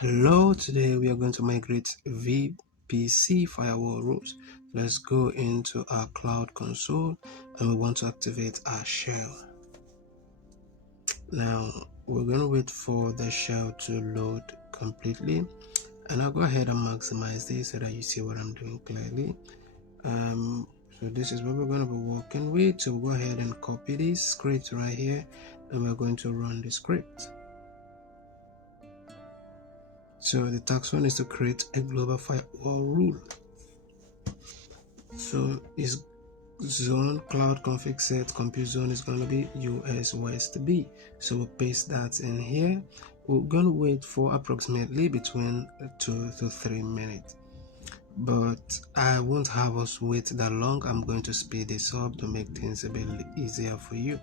Hello, today we are going to migrate VPC Firewall Rules. Let's go into our Cloud console and we want to activate our shell. Now, we're going to wait for the shell to load completely, and I'll go ahead and maximize this so that you see what I'm doing clearly. So this is what we're going to be working with. So we'll go ahead and copy this script right here, and we're going to run the script. So the task one is to create a global firewall rule. So is zone cloud config set compute zone is going to be US West B. So we'll paste that in here. We're going to wait for approximately between 2 to 3 minutes. But I won't have us wait that long. I'm going to speed this up to make things a bit easier for you.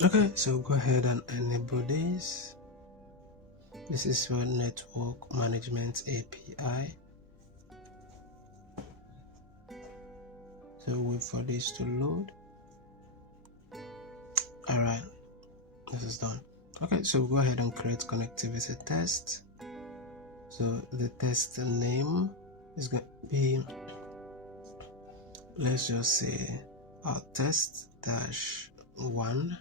Okay, so go ahead and enable this. This is your network management API. So wait for this to load. Alright, this is done. Okay, so go ahead and create connectivity test. So the test name is going to be, let's just say our test-1,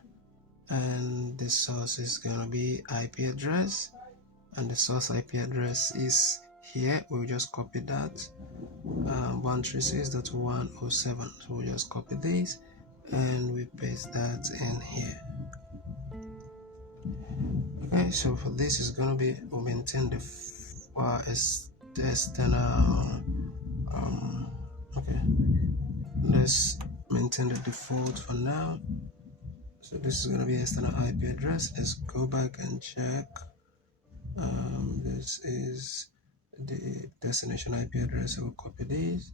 and the source is going to be IP address, and the source IP address is here. We'll just copy that, 136.107. So we'll just copy this and we paste that in here. Okay, so for this is going to be, we'll maintain the external, okay, let's maintain the default for now. So this is going to be external IP address. Let's go back and check. This is the destination IP address. So we'll copy this,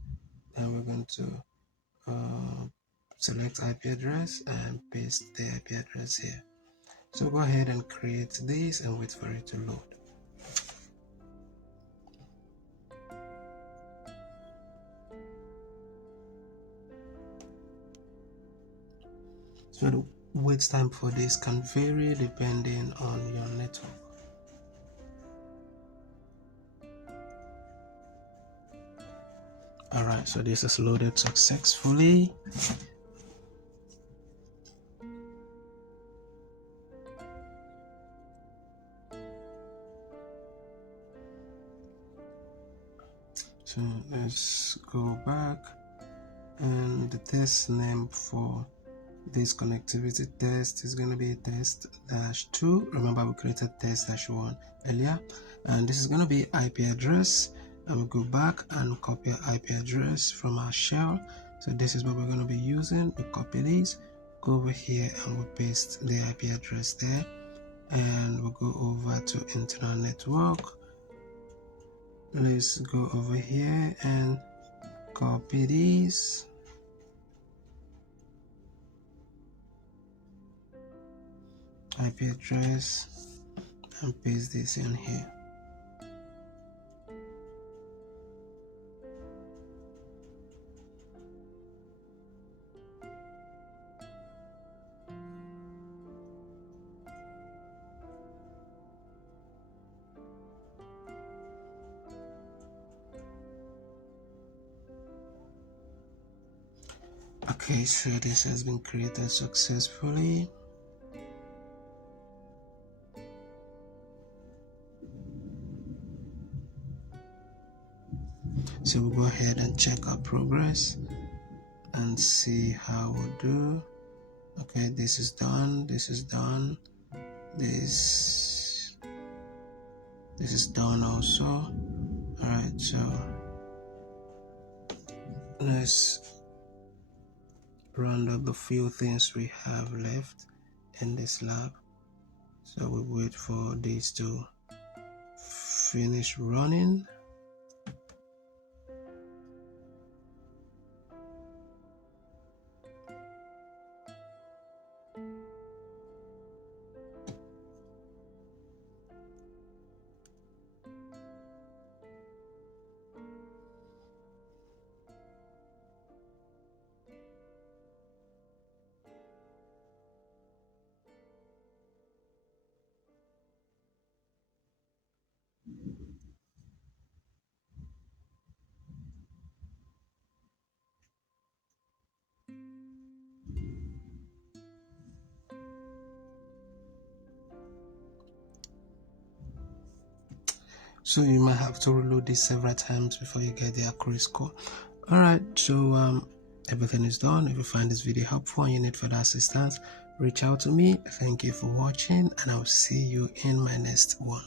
and we're going to select IP address and paste the IP address here. So go ahead and create this and wait for it to load. So the wait time for this can vary depending on your network. Alright, so this is loaded successfully. So let's go back, and the test name for this connectivity test is going to be test-2. Remember, we created test-1 earlier, and this is going to be IP address. And we'll go back and copy our IP address from our shell. So this is what we're going to be using. We copy this, go over here, and we'll paste the IP address there, and we'll go over to internal network. Let's go over here and copy this, IP address, and paste this in here. Okay, so this has been created successfully. So we'll go ahead and check our progress. and see how we'll do. Okay, this is done, this is done, this is done also. Alright, so let's round up the few things we have left in this lab. So we wait for this to finish running. So you might have to reload this several times before you get the accurate score. Alright, so everything is done. If you find this video helpful and you need further assistance, reach out to me. Thank you for watching, and I'll see you in my next one.